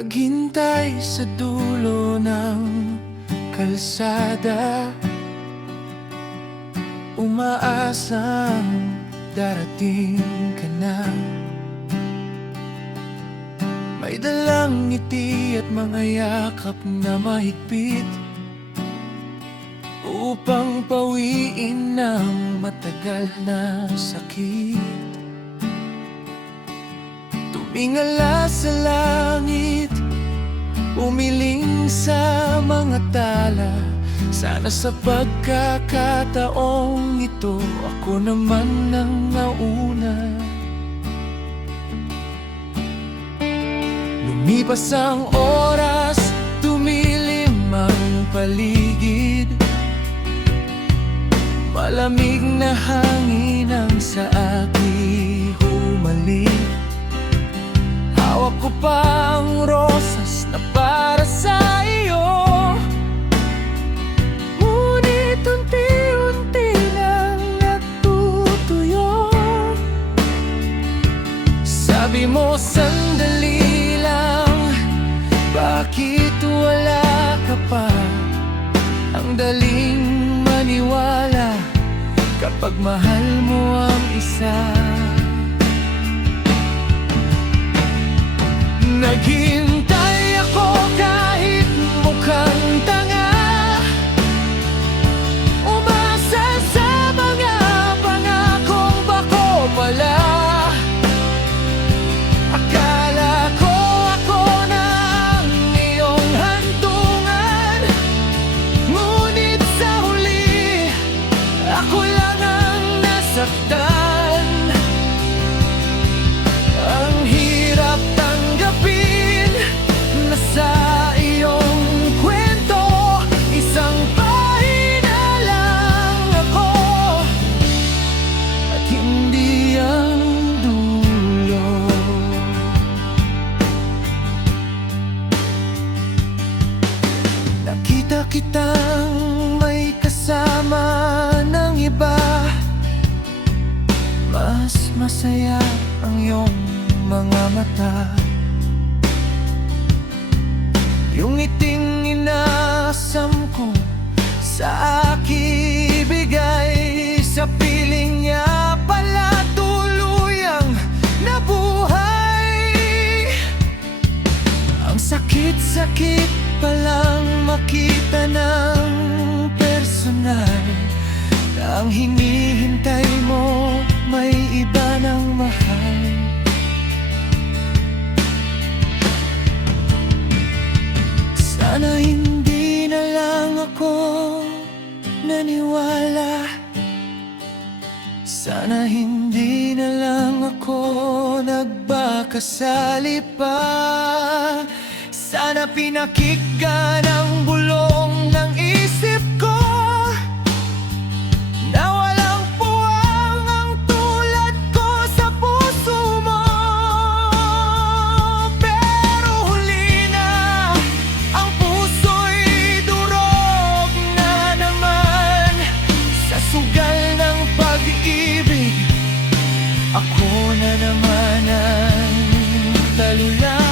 Naghintay sa dulo ng kalsada, umaasang darating ka na. May dalang ngiti at mga yakap na mahigpit, upang pawiin ng matagal na sakit. Tumingala sa langit, umiling sa mga tala. Sana sa pagkakataong ito, ako naman ang nauna. Lumipas ang oras, tumilim ang paligid. Malamig na hangin ang sa akin humalik. Hawak ko pa ang rosas na para sa iyo, ngunit unti-unti lang natutuyo. Sabi mo sandali lang, bakit wala ka pa? Ang daling maniwala kapag mahal mo ang isa. Naghintay ako kahit mukhang tanga, umasa sa mga pangakong bako pala. Akala ko ako na ang iyong hantungan, ngunit sa huli ako lang ang nasaktan. Ang hirap tanggapin na sa iyong kwento, isang pahina lang ako at hindi ang dulo. Nakita kitang may kasama ng iba, mas masaya ang iyong mga mata. Yung ngiting inasam ko sa aking bigay, sa piling niya pala tuluyang nabuhay. Ang sakit-sakit palang makita ng personal, na ang hinihintay mo may iba ng mahal. Sana hindi na lang ako naniwala, sana hindi na lang ako nagbakasali pa. Sana pinakinggan ang bulong ng isip ko, na walang puwang ang tulad ko sa puso mo. Pero huli na, ang puso'y durog na naman. Sa sugal ng pag-ibig, ako na naman ang talunan.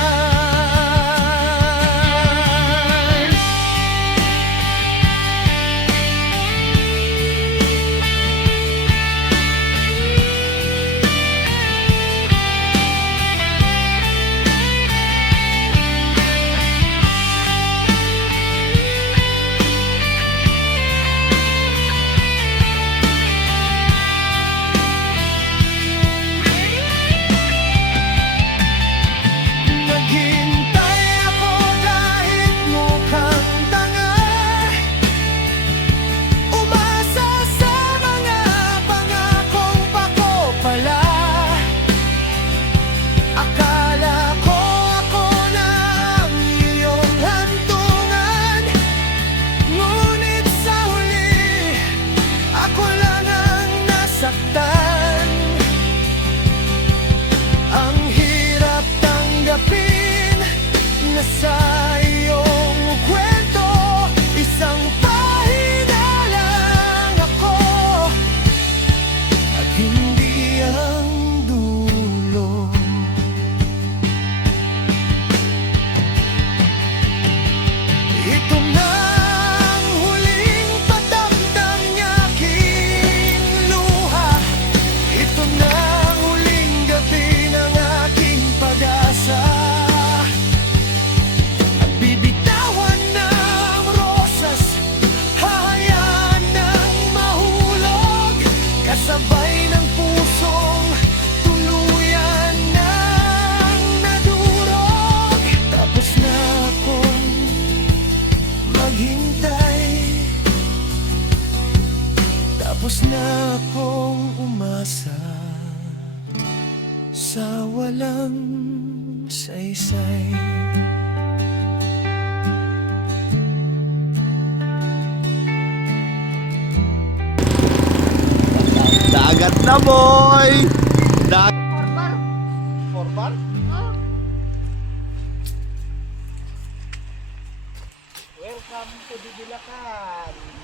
Tapos na akong umasa sa walang saysay. Dagat na, boy! Forbar. Forbar? Oh. Welcome to Bibilakan.